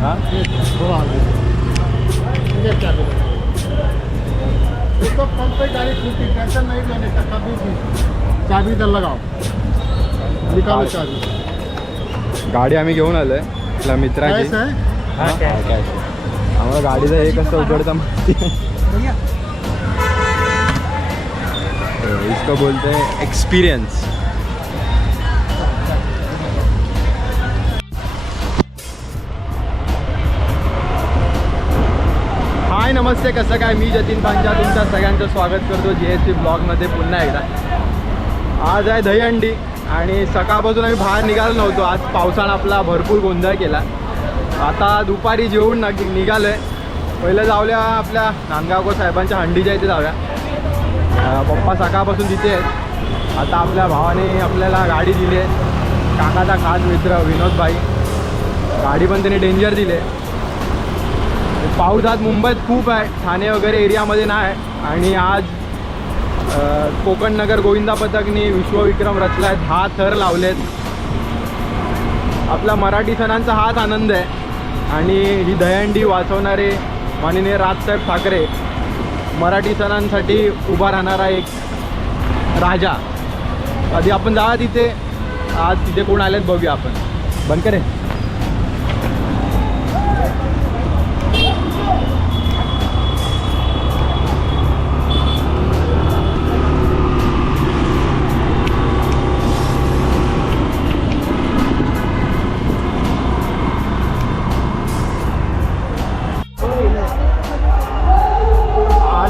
हाँ इसको पंप पे गाड़ी छूटी, टेंशन नहीं लेने का कभी भी। चाबी इधर लगाओ, निकालो चाबी। गाडी आम्ही घेऊन आलोय आपल्या मित्राची. कैसे है? हां कॅश. आम्हाला गाडीचं हे कसं उघडतं माहिती आहे. इसको बोलते हैं एक्सपीरियंस. हाय नमस्ते, कसं काय? मी जतीन पांजा तुमच्या सगळ्यांचं स्वागत करतो GST ब्लॉगमध्ये पुन्हा एकदा. आज आहे दहीहंडी आणि सकाळपासून आम्ही बाहेर निघालो नव्हतो. आज पावसानं आपला भरपूर गोंधळ केला. आता दुपारी जेवून निघालो आहे. पहिलं जाऊया आपल्या नांदगावकर साहेबांच्या हंडीच्या इथे जाऊया. पप्पा सकाळपासून तिथे आहेत. आता आपल्या भावाने आपल्याला गाडी दिली आहे, काकाचा खास मित्र विनोदभाई. गाडी पण त्यांनी डेंजर दिली आहे. पाऊस आज मुंबईत खूप आहे, ठाणे वगैरे एरियामध्ये नाही आहे. आणि आज कोकण नगर गोविंदा पथकनी विश्वविक्रम रचला आहे. 10 थर लावलेत. आपला मराठी सणांचा हाच आनंद आहे. आणि ही दहीहंडी वाचवणारे माननीय राजसाहेब ठाकरे, मराठी सणांसाठी उभा राहणारा एक राजा. आधी आपण जाऊया तिथे. आज तिथे कोण आलेत बघूया आपण. बंद करे.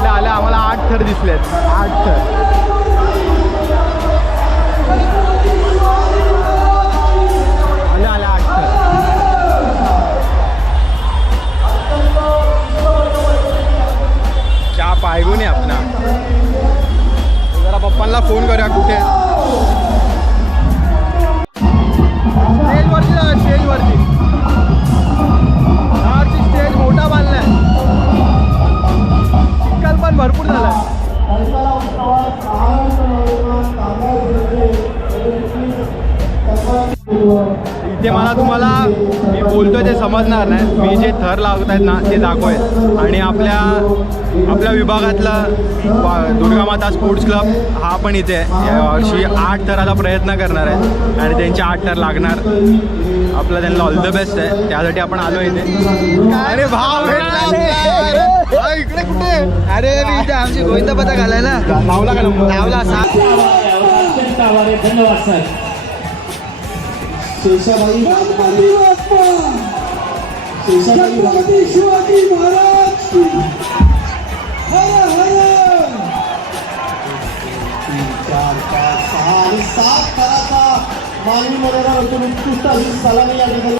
आल्या आम्हाला 8 थर दिसलेत. 8 थर. आल्या 8 थर. क्या पायगुनी आपला. जरा पप्पांना फोन करूया कुठे. स्टेजवरती जा, स्टेजवरती. स्टेज मोठा बांधलाय. चिखल पण भरपूर झालाय. इथे मला तुम्हाला मी बोलतोय ते समजणार नाही. मी जे थर लावत आहेत ना ते दाखवेल. आणि आपल्या विभागातला दुर्गामाता स्पोर्ट्स क्लब हा पण इथे आहे. यावर्षी 8 थराचा प्रयत्न करणार आहे आणि त्यांचे 8 थर लागणार. आपलं त्यांना ऑल द बेस्ट आहे. त्यासाठी आपण आलो इथे. अरे भाव इकडे कुठे? अरे मी इथे आमची गोविंदा पथक आलाय ना. लावला का नंबर? लावला. धन्यवाद सर. शेषाबाई छत्रपती शिवाजी महाराज की हर हर. 3, 4, 5, 6 आणि 7 थराचा मानवी मनोरंजन उत्कृष्ट अशी सलामी या ठिकाणी.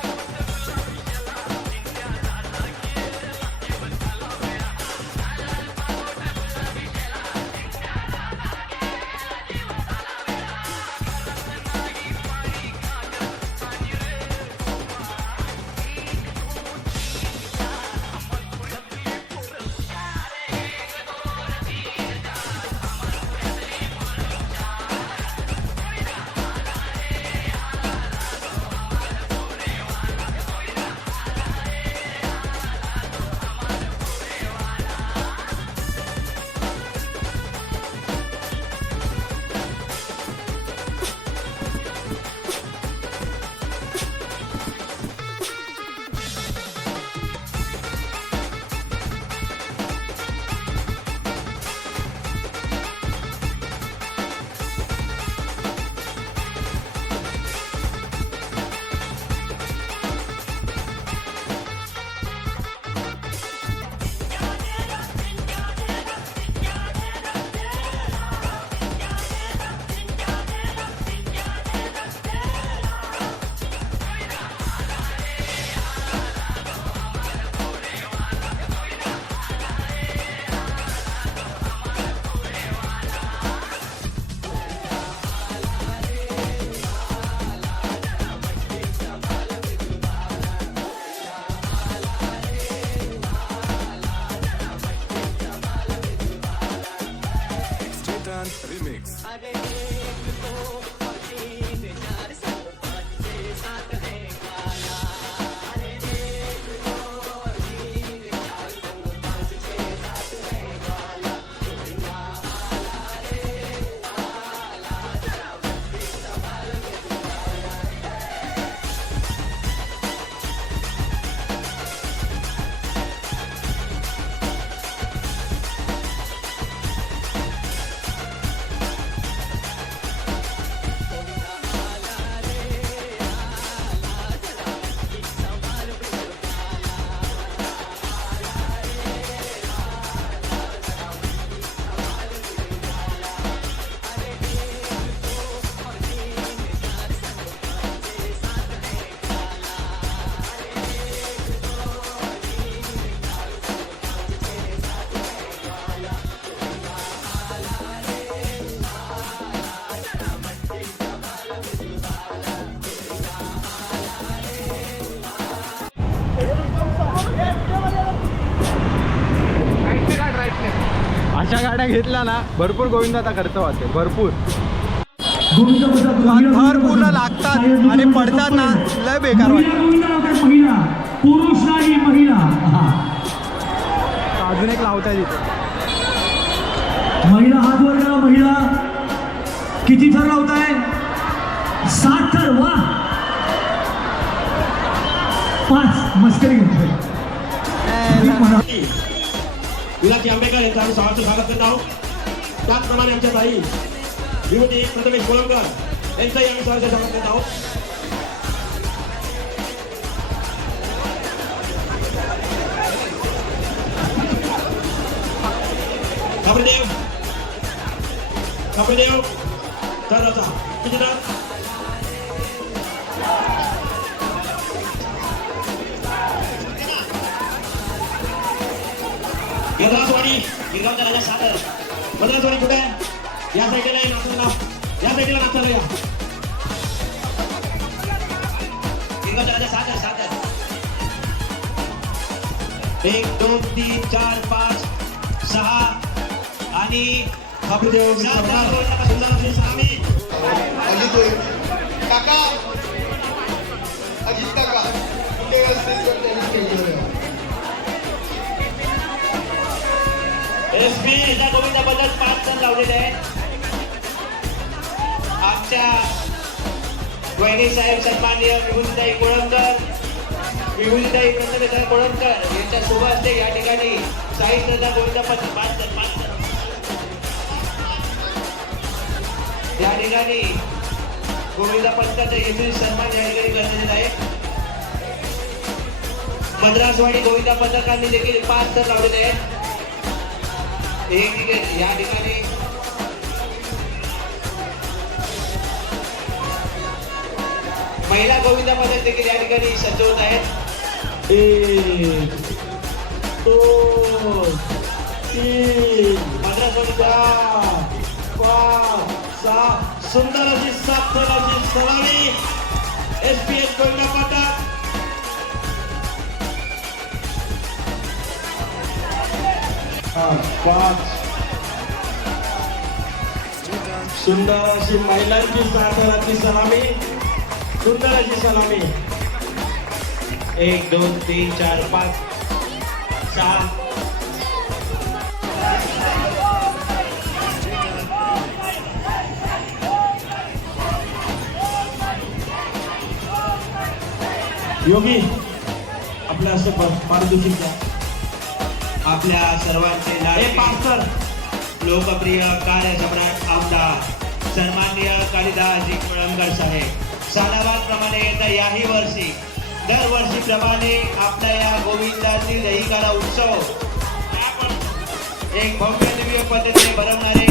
गाड्या घेतल्या ना भरपूर गोविंदाचा खर्च वाचेल भरपूर. भर पूर्ण लागतात आणि पडतात ना लय बेकार वाटतं. महिला पुरुष नाही महिला. अजून एक लावताय तिथे महिला हात वर करा. महिला किती थर लावताय? 7 थर. वा 5 मस्करी घेतोय. विलासी आंबेकर यांचं आम्ही सहर्ष स्वागत करत आहोत. त्याचप्रमाणे आमच्या ताई विभूती प्रथमेश कोळंबकर यांचंही आम्ही सहर्ष स्वागत करत आहोत. खबरदेव खबरदेव तर आता किती तर मद्रासवाडी गिरगावचा राजा सादर. मद्रासवाडी कुठे आहे? या साईडला आहे नाचताना. या साईडला नाचताना या गिरगावचा राजा सादर सादर. 1 2 3 4 5 6 आणि खबरदेव काका अजित काका एसपी या गोविंदाबद्दल 5 जण लावलेले आहेत. आमच्या वहिनी साहेब सन्माननीय विभूतीताई कोळंबकर विभूतीताई प्रथमेश कोळंबकर यांच्या शुभ हस्ते या ठिकाणी साई श्रद्धा गोविंदाबद्दल 5 जण या ठिकाणी गोविंदा पंथाचा यशस्वी सन्मान या ठिकाणी करण्यात आहे. मद्रासवाडी गोविंदा पथकांनी देखील 5 जण लावलेले आहेत. एक ठिकाणी या ठिकाणी महिला गोविंदा पथक देखील या ठिकाणी सज्ज होत आहेत. 1 2 3 मद्रासवाडी 4 5 6 सुंदर अशी 7 थराची सलामी एसपीएस गोविंदा पथक. सुंदर अशी महिलांची 7 थराची सलामी. सुंदर अशी सलामी. 1 2 3 4 5 6 योगी आपल्या असं पारितोषिक द्या. आपल्या सर्वांचे लाडके लोकप्रिय कार्यसम्राट आमदार सन्माननीय कालिदासजी कोळंबकर साहेब सालाबादप्रमाणे येत्या याही वर्षी दरवर्षीप्रमाणे आपल्या या गोविंदाची दहीकाला उत्सव एक भव्य दिव्य पद्धतीने भरवणारे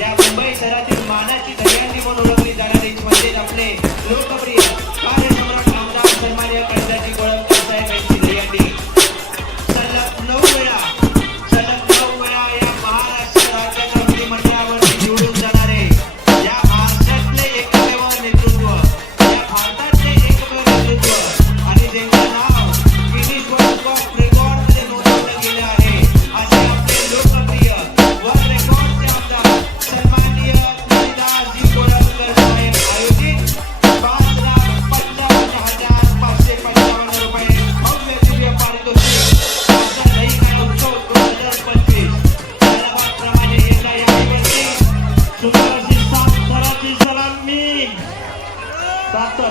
या मुंबई शहरातील मानाची दहीहंडी म्हणून ओळखली जाणारी म्हणजे आपले लोकप्रिय कार्यसम्राट आमदार सन्माननीय कालिदासजी कोळंबकर साहेब यांची दहीहंडी सलग 9 वेळा या महाराष्ट्र राज्याच्या विधिमंडळावरती निवडून जाणारे या भारतातले एकमेव नेतृत्व या भारतातले एकमेव नेतृत्व आणि ज्यांचं नाव गिनीज बुक ऑफ रेकॉर्डमध्ये नोंदवलं गेलं आहे असे आपले लोकप्रिय वर्ल्ड रेकॉर्डचे आमदार सन्माननीय कालिदासजी कोळंबकर साहेब आयोजित 5,55,555 रुपये भव्य दिव्य पारितोषिक सुंदर अशी 7 थराची सलामी. 7 थर